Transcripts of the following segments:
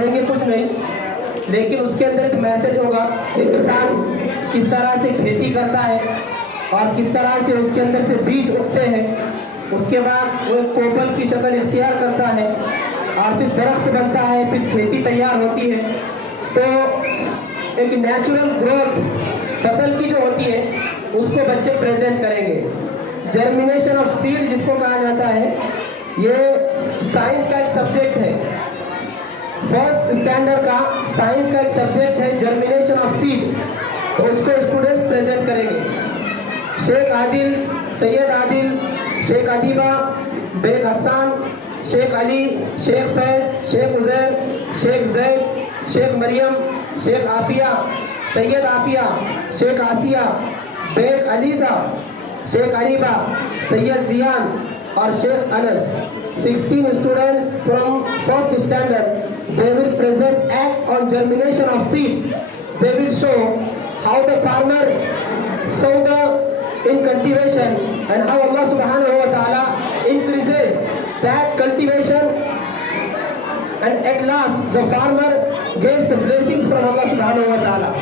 पढ़ेंगे कुछ नहीं, लेकिन उसके अंदर एक मैसेज होगा कि किसान किस तरह से खेती करता है और किस तरह से उसके अंदर से बीज उगते हैं, उसके बाद वो एक कोपल की शक्ल इख्तियार करता है और फिर दरख्त बनता है, फिर खेती तैयार होती है। तो एक नेचुरल ग्रोथ फसल की जो होती है उसको बच्चे प्रेजेंट करेंगे। जर्मिनेशन ऑफ सीड जिसको कहा जाता है, ये साइंस का एक सब्जेक्ट है, फर्स्ट स्टैंडर्ड का साइंस का एक सब्जेक्ट है जर्मिनेशन ऑफ सीड। तो उसको स्टूडेंट्स प्रेजेंट करेंगे। शेख आदिल, सैयद आदिल, शेख अदीबा, बेग हसन, शेख अली, शेख फैज, शेख उजैर, शेख जैद, शेख मरियम, शेख आफिया, सैयद आफिया, शेख आसिया, बेग अलीजा, शेख अरीबा, सैयद जियान और Sheikh Anas. 16 students from first standard, they will present act on germination of seed. They will show how the farmer sowed in cultivation and how Allah subhanahu wa ta'ala increases that cultivation, and at last the farmer gets the blessings from Allah subhanahu wa ta'ala.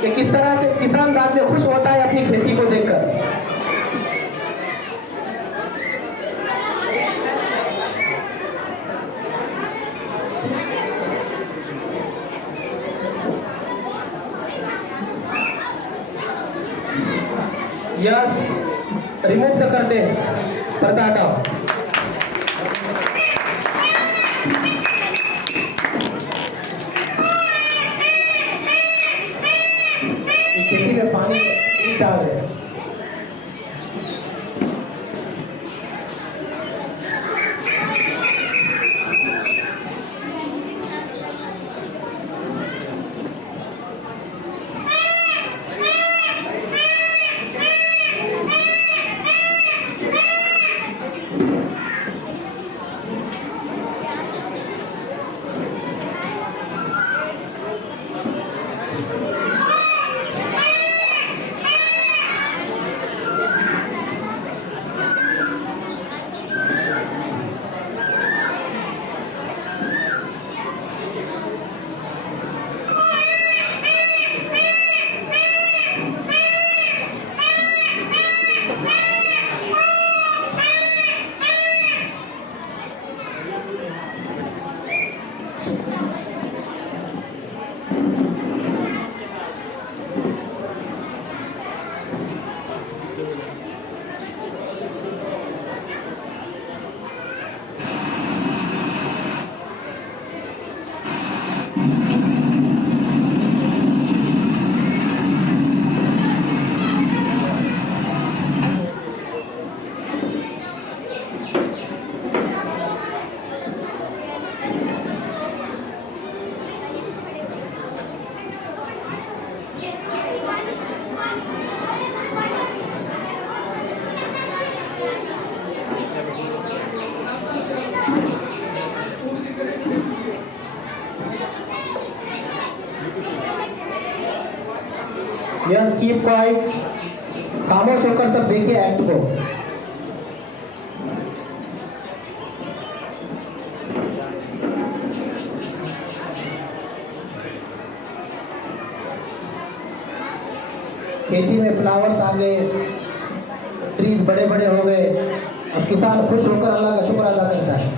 कि किस तरह से किसान बाद में खुश होता है अपनी खेती को देखकर। यस, रिमूव तो कर दे, पर्दा हटाओ। खेती में पानी डाल दे। यस, कीप क्वाइट, खामोश होकर सब देखिए एक्ट को। खेती में फ्लावर्स आ गए, ट्रीज बड़े बड़े हो गए, अब किसान खुश होकर अल्लाह का शुक्र अदा करता है।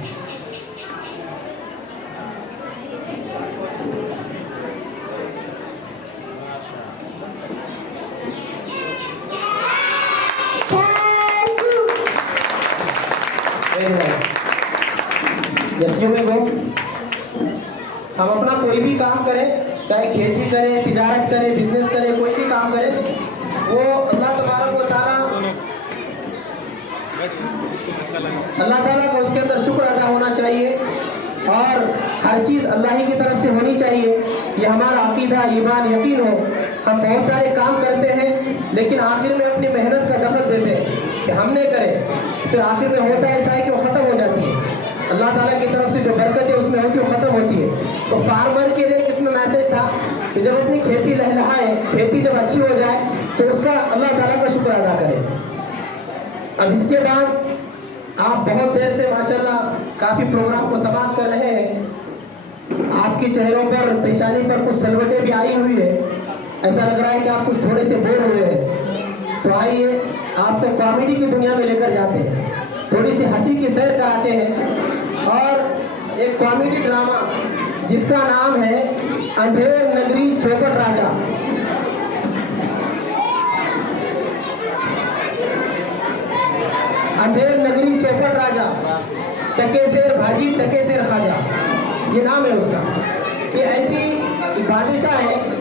हम अपना कोई भी काम करें, चाहे खेती करें, तिजारत करें, बिजनेस करें, कोई भी काम करें, वो अल्लाह ताला को उसके अंदर शुक्र अदा होना चाहिए और हर चीज़ अल्लाह ही की तरफ से होनी चाहिए। ये हमारा अकीदा, ईमान, यकीन हो। हम बहुत सारे काम करते हैं लेकिन आखिर में अपनी मेहनत का दखल देते हैं कि हम नहीं करें, फिर आखिर में होता ऐसा है कि वो ख़त्म हो जाती है। अल्लाह ताला की तरफ से जो बरकत है उसमें होती है, वो ख़त्म होती है। तो फार्मर के लिए इसमें मैसेज था कि जब अपनी खेती लहलहाए, खेती जब अच्छी हो जाए तो उसका अल्लाह ताला का शुक्र अदा करें। अब इसके बाद आप बहुत देर से माशाल्लाह काफ़ी प्रोग्राम को समाप्त कर रहे हैं, आपके चेहरों पर, पेशानी पर कुछ सलवटें भी आई हुई है। ऐसा लग रहा है कि आप कुछ थोड़े से बोर हुए हैं। तो आइए आपको कॉमेडी की दुनिया में लेकर जाते हैं, थोड़ी सी हंसी की सैर कराते हैं और एक कॉमेडी ड्रामा जिसका नाम है अंधेर नगरी चौपट राजा। अंधेर नगरी चौपट राजा, टके शेर भाजी टके शेर खाजा, ये नाम है उसका। ये ऐसी बादशाह है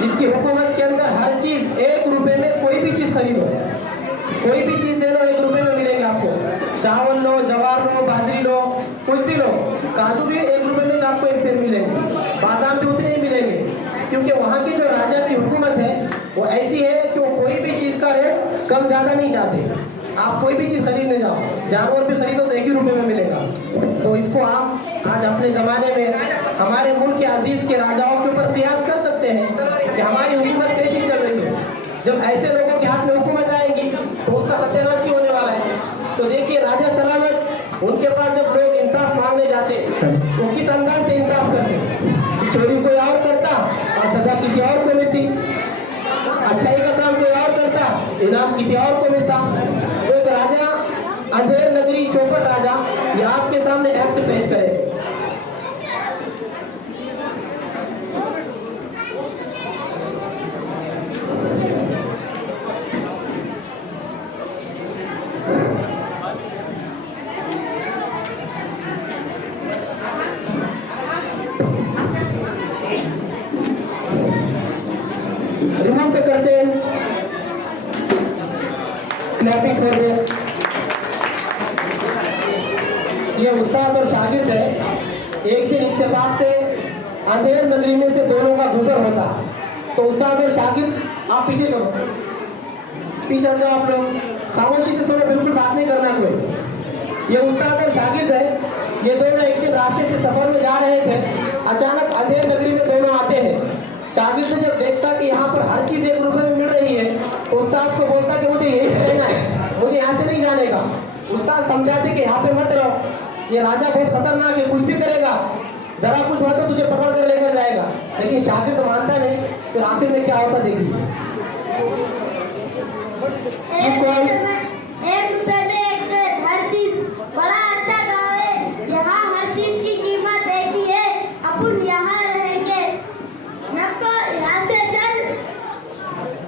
जिसकी हुकूमत के अंदर हर चीज 1 रुपए में, कोई भी चीज खरीदो, कोई भी चीज ले लो 1 रुपए में मिलेगी आपको। चावल लो, जवार लो, बाजरी लो, कुछ भी लो, काजू भी 1 रुपए में आपको 1 सेर मिलेंगे, बादाम भी उतने ही मिलेंगे। क्योंकि वहाँ की जो राजा की हुकूमत है वो ऐसी है कि वो कोई भी चीज का रेट कम ज्यादा नहीं चाहते। आप कोई भी चीज खरीदने जाओ, जानवर भी खरीदो तो 1 ही रुपए में मिलेगा। तो इसको आप आज अपने जमाने में हमारे मुल्क के अजीज के राजाओं के ऊपर प्रयास कर सकते हैं कि हमारी हुकूमत कैसी चल रही है। जब ऐसे लोगों के हाथ में हुकूमत आएगी तो उसका सत्यानाश ही होने वाला है। तो देखिए राजा सलामत, उनके पास जब लोग इंसाफ मांगने जाते तो किस अंदाज से इंसाफ करते, चोरी कोई और करता और सजा किसी और को मिलती, अच्छाई का काम कोई और करता, इनाम किसी और को मिलता। तो एक राजा, अंधेर नगरी चौपट राजा, ये आपके सामने एक्ट पेश करे। Remove the curtain, clapping for them. ये उस्ताद और शागिर्द है। एक दिन इत्तेफाक से अंधेर नगरी में से दोनों का गुजर होता। तो उस्ताद और शागिर्द, आप पीछे करो, पीछे हट जाओ आप लोग, खामोशी से सुनो, बिल्कुल बात नहीं करना कोई। ये उस्ताद और शागिर्द है। ये दोनों एक दिन रास्ते से सफर में जा रहे थे। अचानक अंधेर नगरी में दोनों आते हैं। शागिर्द जब देखता कि यहाँ पर हर चीज 1 रुपए में मिल रही है तो उस्ताद को बोलता कि मुझे यही रहना है, मुझे यहाँ से नहीं जाने का। उस्ताद समझाते कि यहाँ पे मत रहो, ये राजा बहुत खतरनाक है, कुछ भी करेगा, जरा कुछ हुआ तो तुझे पकड़ कर लेकर जाएगा। लेकिन शागिर्द तो मानता नहीं। फिर आखिर में क्या होता देखिए। हर चीज बड़ा अच्छा गाँव है, यहाँ हर चीज की कीमत एक ही है, अपन यहाँ रहेंगे, तो यहाँ से चल।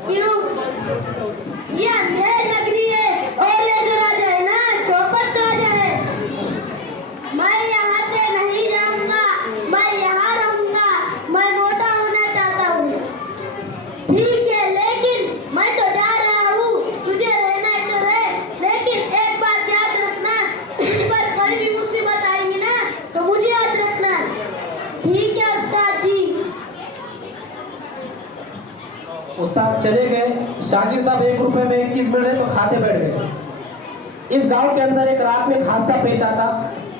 क्यों? ये अंधेर नगरी है और ये जो राजा है ना चौपट राजा है। मैं यहाँ से नहीं जाऊंगा, मैं यहाँ रहूंगा, मैं मोटा होना चाहता हूँ। ठीक है, लेकिन मैं तो जा रहा हूँ, तुझे रहना है तो रह, लेकिन एक बात याद रखना, इस पर कोई भी मुसीबत आएगी ना तो मुझे याद रखना। ठीक है उस्ताद जी। उस्ताद चले गए। शागिर्द साहब 1 रुपए में एक चीज मिल रही तो खाते बैठ गए। इस गांव के अंदर एक रात में एक हादसा पेश आता।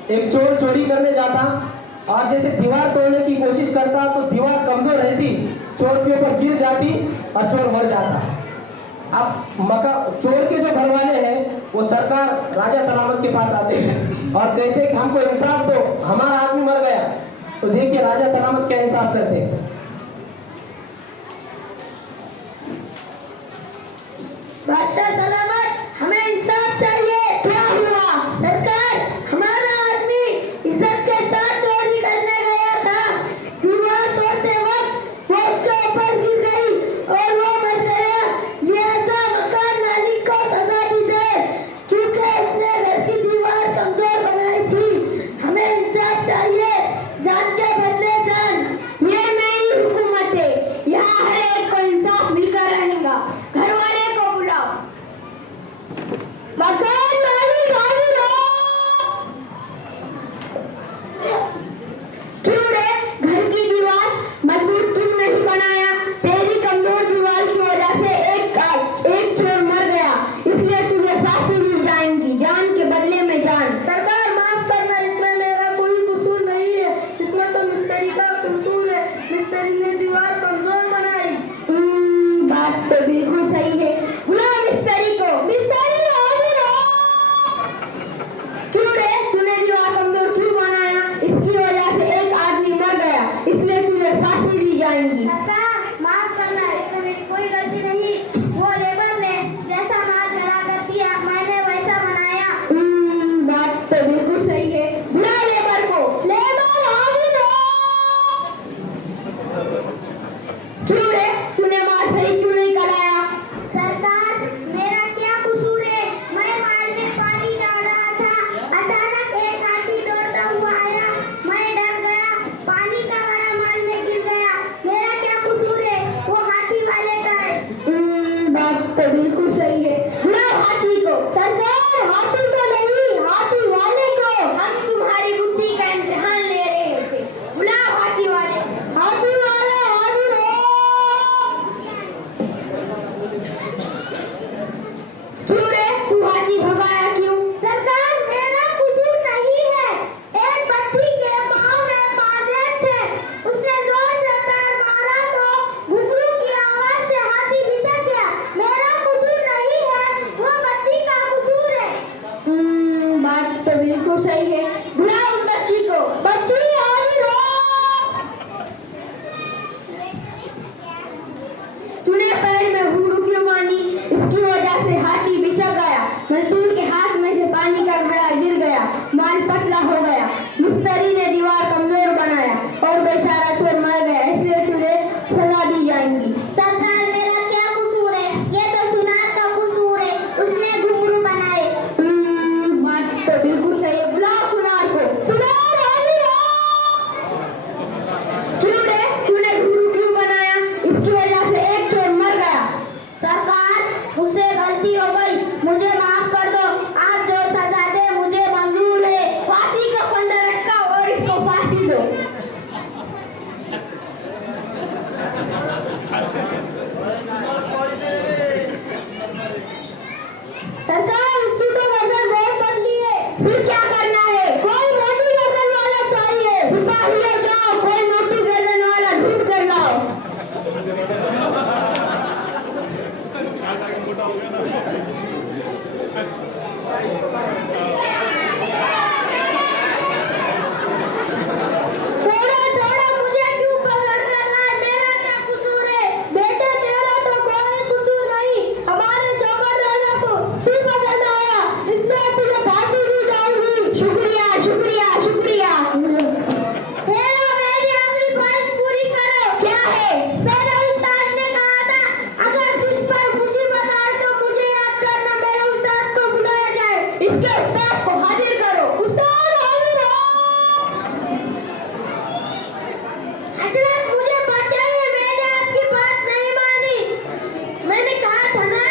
एक चोर चोरी करने जाता और जैसे दीवार तोड़ने की कोशिश करता तो दीवार कमजोर रहती, चोर के ऊपर गिर जाती और चोर मर जाता। अब चोर के जो घर वाले हैं वो सरकार राजा सलामत के पास आते हैं और कहते हैं कि हमको इंसाफ दो, हमारा आदमी मर गया। तो देखिए राजा सलामत क्या इंसाफ करते हैं। बादशाह सलामत, हमें इंसाफ चाहिए। क्या हुआ? सरकार, हमारा आदमी इज्जत के साथ चोरी करने गया था, दीवार तोड़ते वक्त वो उसके ऊपर गिर गई और वो मर गया। लिहाजा मकान मालिक को सजा दी जाए क्योंकि उसने घर की दीवार कमजोर बनाई थी। हमें इंसाफ चाहिए, जान के बदले जान। जाएंगी। सरकार माफ करना, इसमें मेरी कोई गलती नहीं। वो लेबर ने जैसा माल जला कर दिया, मैंने वैसा बनाया। बात तो बिल्कुल सही है। बुलाओ लेबर को। लेबर हाजिर हो। क्यों रे, तूने माल सही क्यों नहीं कराया? सरकार मेरा क्या कसूर है? मैं माल में पानी डाल रहा था, अचानक एक हाथी दौड़ता हुआ आया, मैं डर गया, पानी का बड़ा माल में गिर गया। मेरा क्या कसूर है? वो हाथी वाले का है। बात तो बिल्कुल सही है। बुलाओ हाथी को। सरकार हाथी को नहीं, हाथी वाले को। हम तुम्हारी बुद्धि का इम्तिहान ले रहे थे। बुलाओ हाथी वाले। हाथी वाले हाजिर हो। क्यों रे, तू हाथी भगाया क्यों? सरकार मेरा कसूर नहीं है। एक बच्ची के पाँव में पाँवलेट थे, उसने जोर से पैर मारा तो घुंघरू की आवाज से हाथी बिछक गया। मेरा कसूर नहीं है, वो बच्ची का कसूर है। बात तो बिल्कुल सही है। बुलाओ उस बच्ची को। बच्ची हाजिर हो। तूने पैर में घुंघरू क्यों मानी? इसकी वजह से हाथी बिछक गया, मजदूर के हाथ में से पानी का घड़ा गिर गया, माल पतला हो गया, मिस्त्री ने दीवार कमजोर बनाया और बेचारा चोर मर गया, इसलिए तुझे सजा दी जाएंगी। सरकार मेरा क्या कसूर है? ये तो सुनार का कसूर है, उसने घुंघरू बनाए। बात तो बिल्कुल सही है। बुलाओ सुनार को। सुनार हाजिर हो। क्यों रे, तूने घुंघरू क्यों बनाया? इसकी वजह से एक चोर मर गया। सरकार मुझसे गलती हो गई, मुझे माफ कर दो। आप जो सजा दे मुझे मंजूर है। फांसी का फंदा लटका और इसको फांसी दो। सरकार उसकी तो गर्दन बहुत पतली है, फिर क्या करना है? कोई मोटी गर्दन वाला चाहिए। सिपाहियों जाओ, कोई मोटी गर्दन वाला ढूंढ कर लाओ। छोड़ो छोड़ो, मुझे क्यों पकड़ कर लाए? मेरा क्या कसूर है? बेटे तेरा तो कोई कसूर नहीं, हमारे चौपर राजा को तू पसंद आया, इसलिए तुझे फांसी दी जाएगी। शुक्रिया शुक्रिया शुक्रिया। हेलो, मेरी आखिरी ख्वाहिश पूरी करो। क्या है? मेरे उस्ताद ने कहा था, अगर तुझ पर मुसीबत आए तो मुझे याद करना, मेरे उस्ताद को बुलाया जाए। इसके उस्ताद को हाजिर करो। उस्ताद हाजिर हो। हजरत मुझे बचाइए, मैंने आपकी बात नहीं मानी। मैंने कहा था ना,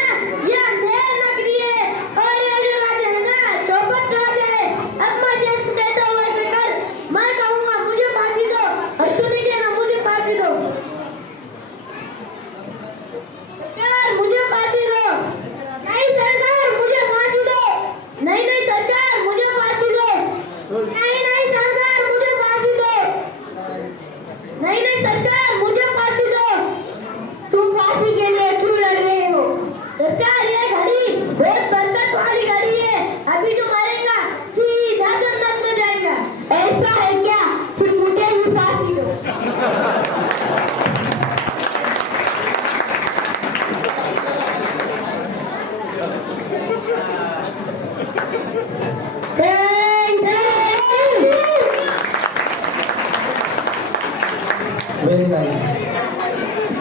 ये अंधेर नगरी है और ये रिवाज है ना, चौपट राज है। अब मैं जैसे कहता हूँ वैसे कर। मैं कहूँगा मुझे फांसी दो और तू नहीं कहना मुझे फांसी दो। सरकार मुझे फांसी दो। नहीं सरकार मुझे फांसी दो। नहीं नहीं सरकार मुझे फांसी दो। नहीं नहीं सरकार मुझे फांसी दो। नहीं नहीं सरकार मुझे फांसी दो। तुम फांसी के लिए क्यों लड़ रहे हो? सरकार ये घड़ी बहुत बरकत वाली घड़ी है, अभी जो मरेगा सीधा जन्नत में जाएगा। ऐसा है क्या? फिर मुझे ही फांसी दो। Very nice.